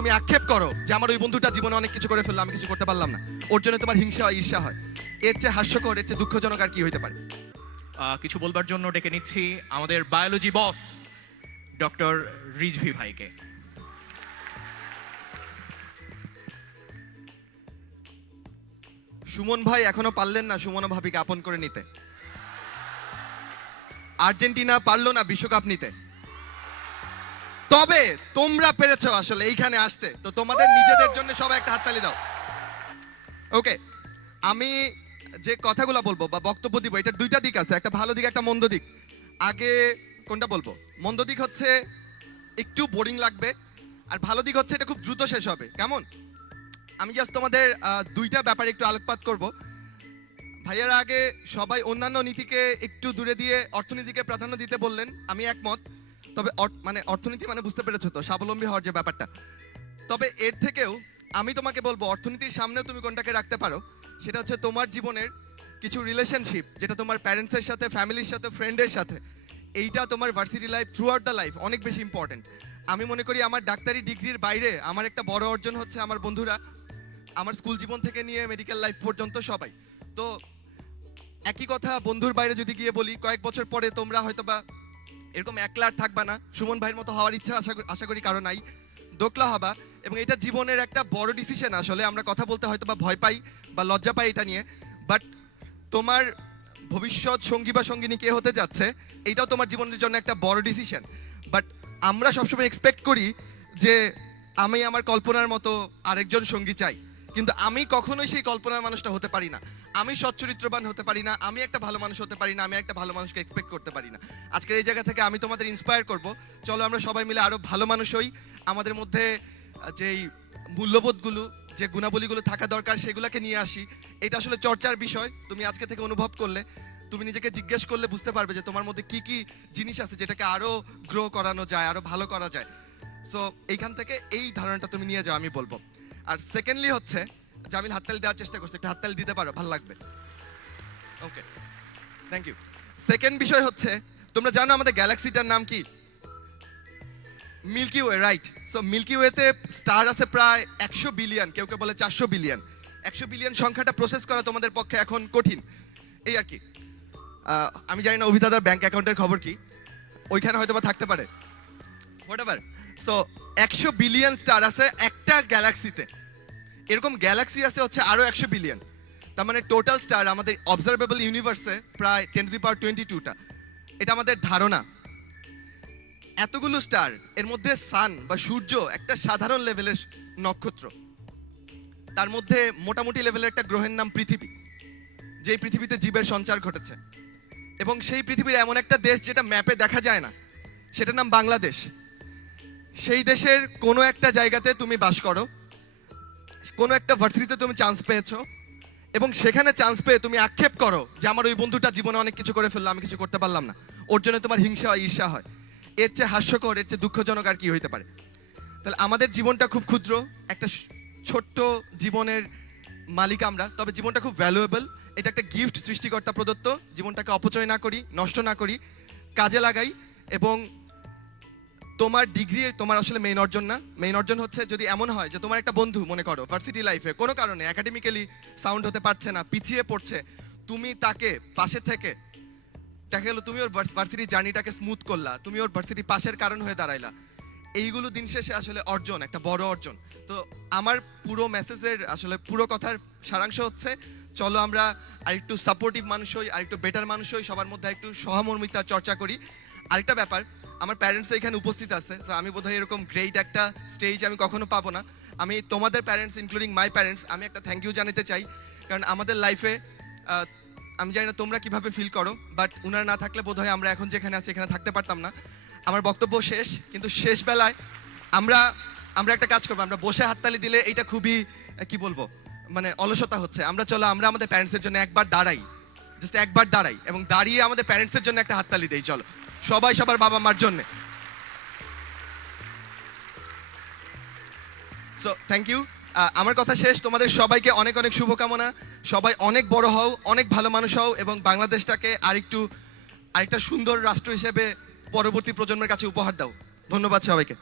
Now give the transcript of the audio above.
তুমি আক্ষেপ করো যে আমার ওই বন্ধুটা জীবনে অনেক কিছু করে ফেললো, আমি কিছু করতে পারলাম না, ওর জন্য তোমার হিংসা হয়, ঈর্ষা হয়, এর চেয়ে হাস্যকর, এর চেয়ে দুঃখজনক আর কি হইতে পারে? কিছু বলবার জন্য ডেকে নিচ্ছি আমাদের বায়োলজি বস ডক্টর রিজভি ভাইকে। সুমন ভাই এখনো পারলেন না সুমনা ভাবিকে আপন করে নিতে। আর্জেন্টিনা পারলো না বিশ্বকাপ নিতে, তবে তোমরা পেরেছো আসলে এইখানে আসতে। তো তোমাদের নিজেদের জন্য সবাই একটা হাততালি দাও। ওকে, আমি যে কথাগুলো বলবো বা বক্তব্য দিব, এটার দুইটা দিক আছে, একটা ভালো দিক একটা মন্দ দিক। আগে কোনটা বলবো? মন্দ দিক হচ্ছে একটু বোরিং লাগবে, আর ভালো দিক হচ্ছে এটা খুব দ্রুত শেষ হবে। কেমন? আমি জাস্ট তোমাদের দুইটা ব্যাপারে একটু আলোকপাত করব। ভাইয়ারা আগে সবাই অন্যান্য নীতিকে একটু দূরে দিয়ে অর্থনীতিকে প্রাধান্য দিতে বললেন, আমি একমত। তবে মানে অর্থনীতি মানে বুঝতে পেরেছো তো, স্বাবলম্বী হওয়ার যে ব্যাপারটা। তবে এর থেকেও আমি তোমাকে বলবো অর্থনীতির সামনেও তুমি কোনটাকে রাখতে পারো, সেটা হচ্ছে তোমার জীবনের কিছু রিলেশনশিপ, যেটা তোমার প্যারেন্টসের সাথে, ফ্যামিলির সাথে, ফ্রেন্ডের সাথে, এইটা তোমার varsity life through out the life অনেক বেশি ইম্পর্টেন্ট। আমি মনে করি আমার ডাক্তারি ডিগ্রির বাইরে আমার একটা বড় অর্জন হচ্ছে আমার বন্ধুরা, আমার স্কুল জীবন থেকে নিয়ে মেডিকেল লাইফ পর্যন্ত সবাই। তো একই কথা বন্ধুর বাইরে যদি গিয়ে বলি, কয়েক বছর পরে তোমরা হয়তোবা এরকম একলা আর থাকবা না, সুমন ভাইয়ের মতো হওয়ার ইচ্ছা আশা করি কারো নাই, দোকলা হবা। এবং এটা জীবনের একটা বড় ডিসিশন। আসলে আমরা কথা বলতে হয়তো বা ভয় পাই বা লজ্জা পাই এটা নিয়ে, বাট তোমার ভবিষ্যৎ সঙ্গী বা সঙ্গিনী কে হতে যাচ্ছে এইটাও তোমার জীবনের জন্য একটা বড় ডিসিশন। বাট আমরা সবসময় এক্সপেক্ট করি যে আমি আমার কল্পনার মতো আরেকজন সঙ্গী চাই, কিন্তু আমি কখনোই সেই কল্পনার মানুষটা হতে পারি না, আমি সচ্চরিত্রবান হতে পারি না, আমি একটা ভালো মানুষ হতে পারি না, আমি একটা ভালো মানুষকে এক্সপেক্ট করতে পারি না। আজকের এই জায়গা থেকে আমি তোমাদের ইন্সপায়ার করব, চলো আমরা সবাই মিলে আরো ভালো মানুষ হই। আমাদের মধ্যে যেই মূল্যবোধগুলো, যে গুণাবলীগুলো থাকা দরকার সেগুলোকে নিয়ে আসি। এটা আসলে চর্চার বিষয়। তুমি আজকে থেকে অনুভব করলে, তুমি নিজেকে জিজ্ঞেস করলে বুঝতে পারবে যে তোমার মধ্যে কি কি জিনিস আছে যেটাকে আরো গ্রো করানো যায়, আরো ভালো করা যায়। সো এইখান থেকে এই ধারণাটা তুমি নিয়ে যাও, আমি বলবো। আর সেকেন্ডলি হচ্ছে, জামিল হাততালি দেওয়ার চেষ্টা করছে, একটা হাততালি দিতে পারো, ভালো লাগবে। ওকে, থ্যাংক ইউ। সেকেন্ড বিষয় হচ্ছে, তোমরা জানো আমাদের গ্যালাক্সিটার নাম কি? Milky way, right? So milky ওয়েতে স্টার আছে প্রায় 100 বিলিয়ন, কেউ কেউ বলে 400 বিলিয়ন। 100 বিলিয়ন সংখ্যাটা প্রসেস করা তোমাদের পক্ষে এখন কঠিন, এই আর কি। আমি জানি না অভিদাদার ব্যাংক অ্যাকাউন্টের খবর কি, ওইখানে হয়তো বা থাকতে পারে, হোয়াটএভার। সো 100 বিলিয়ন স্টার আছে একটা গ্যালাক্সিতে। এরকম গ্যালাক্সি আছে হচ্ছে আরো 100 বিলিয়ন। তার মানে টোটাল স্টার আমাদের অবজারভেবল ইউনিভার্সে প্রায় 10⁻22টা। এটা আমাদের ধারণা। এতগুলো স্টার, এর মধ্যে সান বা সূর্য একটা সাধারণ লেভেলের নক্ষত্র, তার মধ্যে মোটামুটি লেভেলের একটা গ্রহের নাম পৃথিবী, যেই পৃথিবীতে জীবের সঞ্চার ঘটেছে। এবং সেই পৃথিবীর এমন একটা দেশ যেটা ম্যাপে দেখা যায় না, সেটার নাম বাংলাদেশ। সেই দেশের কোনো একটা জায়গাতে তুমি বাস করো, কোনো একটা ভার্সিটিতে তুমি চান্স পেয়েছো, এবং সেখানে চান্স পেয়ে তুমি আক্ষেপ করো যে আমার ওই বন্ধুটা জীবনে অনেক কিছু করে ফেললো, আমি কিছু করতে পারলাম না, ওর জন্য তোমার হিংসা হয়, ঈর্ষা হয়, এর চেয়ে হাস্যকর, এর চেয়ে দুঃখজনক আর কি হইতে পারে? তাহলে আমাদের জীবনটা খুব ক্ষুদ্র, একটা ছোট্ট জীবনের মালিক আমরা, তবে জীবনটা খুব ভ্যালুয়েবল। এটা একটা গিফট সৃষ্টিকর্তা প্রদত্ত। জীবনটাকে অপচয় না করি, নষ্ট না করি, কাজে লাগাই। এবং তোমার ডিগ্রি তোমার আসলে মেইন অর্জন না। মেইন অর্জন হচ্ছে যদি এমন হয় যে তোমার একটা বন্ধু, মনে করো ভার্সিটি লাইফে কোনো কারণে একাডেমিক্যালি সাউন্ড হতে পারছে না, পিছিয়ে পড়ছে, তুমি তাকে পাশে থেকে, দেখা গেলো তুমি ওর ভার্সিটি জার্নিটাকে স্মুথ করলা, তুমি ওর ভার্সিটি পাশের কারণ হয়ে দাঁড়াইলা, এইগুলো দিন শেষে আসলে অর্জন, একটা বড় অর্জন। তো আমার পুরো মেসেজের আসলে পুরো কথার সারাংশ হচ্ছে, চলো আমরা আরেকটু সাপোর্টিভ মানুষ হই, আরেকটু বেটার মানুষ হই, সবার মধ্যে একটু সহমর্মিতার চর্চা করি। আরেকটা ব্যাপার, আমার প্যারেন্টস এখানে উপস্থিত আছে, তো আমি বোধহয় এরকম গ্রেট একটা স্টেজ আমি কখনো পাবো না। আমি তোমাদের প্যারেন্টস, ইনক্লুডিং মাই প্যারেন্টস, আমি একটা থ্যাংক ইউ জানাতে চাই। কারণ আমাদের লাইফে, আমি জানি না তোমরা কিভাবে ফিল করো, বাট উনারা না থাকলে বোধহয় আমরা এখন যেখানে আছি এখানে থাকতে পারতাম না। আমার বক্তব্য শেষ, কিন্তু শেষ বেলায় আমরা একটা কাজ করবো, আমরা বসে হাততালি দিলে এইটা খুবই কি বলবো, মানে অলসতা হচ্ছে। চলো আমরা আমাদের প্যারেন্টসের জন্য একবার দাঁড়াই, জাস্ট একবার দাঁড়াই, এবং দাঁড়িয়ে আমাদের প্যারেন্টসের জন্য একটা হাততালি দেই। চলো সবাই সবার বাবা মার জন্য। So thank you. আমার কথা শেষ। তোমাদের সবাইকে অনেক অনেক শুভকামনা। সবাই অনেক বড় হও, অনেক ভালো মানুষ হও, এবং বাংলাদেশটাকে আরেকটা সুন্দর রাষ্ট্র হিসেবে পরবর্তী প্রজন্মের কাছে উপহার দাও। ধন্যবাদ সবাইকে।